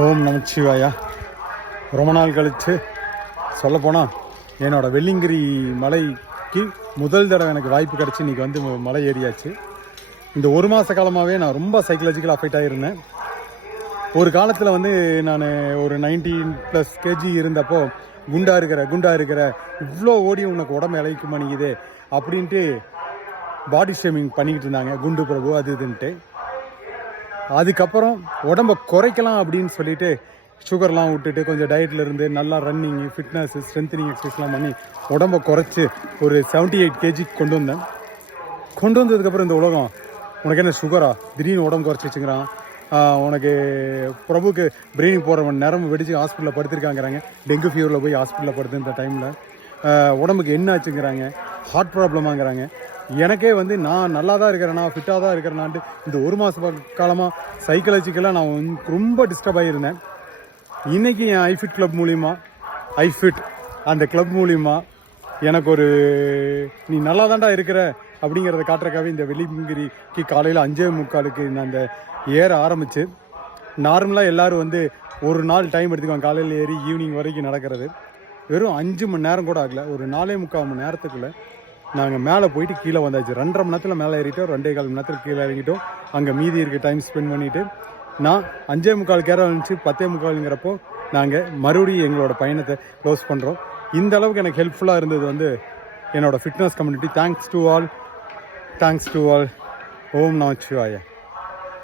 ஓம் நமச்சிவாயா. ரொம்ப நாள் கழித்து சொல்லப்போனால் என்னோட வெள்ளிங்கிரி மலைக்கு முதல் தடவை எனக்கு வாய்ப்பு கிடச்சி இன்றைக்கி வந்து மலை ஏறியாச்சு. இந்த ஒரு மாத காலமாகவே நான் ரொம்ப சைக்கலாஜிக்கல் அஃபெக்ட் ஆகியிருந்தேன் ஒரு காலத்தில் வந்து நான் ஒரு நைன்டீன் ப்ளஸ் கேஜி இருந்தப்போ குண்டா இருக்கிற குண்டா இருக்கிற இவ்வளோ ஓடி உனக்கு உடம்பு இழைக்கு மணிக்குது அப்படின்ட்டு பாடி ஷேமிங் பண்ணிக்கிட்டு இருந்தாங்க குண்டு பிரபு அது இதுன்ட்டு. அதுக்கப்புறம் உடம்ப குறைக்கலாம் அப்படின்னு சொல்லிட்டு சுகர்லாம் விட்டுட்டு கொஞ்சம் டயட்ல இருந்து நல்லா ரன்னிங்கு ஃபிட்னஸ் ஸ்ட்ரென்த்னிங் எக்ஸசைஸ்லாம் பண்ணி உடம்பை குறைச்சி ஒரு 78 எயிட் கேஜி கொண்டு வந்தேன். கொண்டு வந்ததுக்கப்புறம் இந்த உலகம் உனக்கு என்ன சுகரா திடீர்னு உடம்பு குறைச்சி வச்சுக்கிறான் உனக்கு பிரபுக்கு பிரெயின் போகிறவன் நேரம் வெடிச்சு ஹாஸ்பிட்டலில் படுத்திருக்காங்கிறாங்க. டெங்கு ஃபீவரில் போய் ஹாஸ்பிட்டலில் படுத்து இந்த டைமில் உடம்புக்கு என்ன ஆச்சுங்கிறாங்க ஹார்ட் ப்ராப்ளமாங்கிறாங்க எனக்கே வந்து நான் நல்லா தான் இருக்கிறேனா ஃபிட்டாக தான் இருக்கிறேனான்ட்டு இந்த ஒரு மாத காலமாக சைக்கலாஜிக்கலாக நான் வந்து ரொம்ப டிஸ்டர்ப் ஆகியிருந்தேன் இன்றைக்கி என் ஐஃபிட் கிளப் மூலிமா ஐஃபிட் அந்த கிளப் மூலிமா எனக்கு ஒரு நீ நல்லா தான்டா இருக்கிற அப்படிங்கிறத காட்டுறக்காகவே இந்த வெள்ளிங்கிரிக்கு காலையில் அஞ்சே முக்காலுக்கு நான் அந்த ஏற ஆரம்பிச்சு நார்மலாக எல்லாரும் வந்து ஒரு நாள் டைம் எடுத்துக்குவாங்க. காலையில் ஏறி ஈவினிங் வரைக்கும் நடக்கிறது. வெறும் அஞ்சு மணி நேரம் கூட ஆகலை. ஒரு நாலே முக்கால் மணி நேரத்துக்குள்ளே நாங்கள் மேலே போயிட்டு கீழே வந்தாச்சு. ரெண்டரை மணி நேரத்தில் மேலே ஏறிட்டோம். ரெண்டே கால் மணி நேரத்தில் கீழே இறங்கிட்டோம். அங்கே மீதி இருக்க டைம் ஸ்பெண்ட் பண்ணிவிட்டு நான் அஞ்சே முக்கால் கேரம் இருந்துச்சு. பத்தே முக்காலுங்கிறப்போ நாங்கள் மறுபடியும் எங்களோட பயணத்தை க்ளோஸ் பண்ணுறோம் இந்த அளவுக்கு எனக்கு ஹெல்ப்ஃபுல்லாக இருந்தது வந்து என்னோடய fitness community thanks to all thanks to all Om Namashivaya.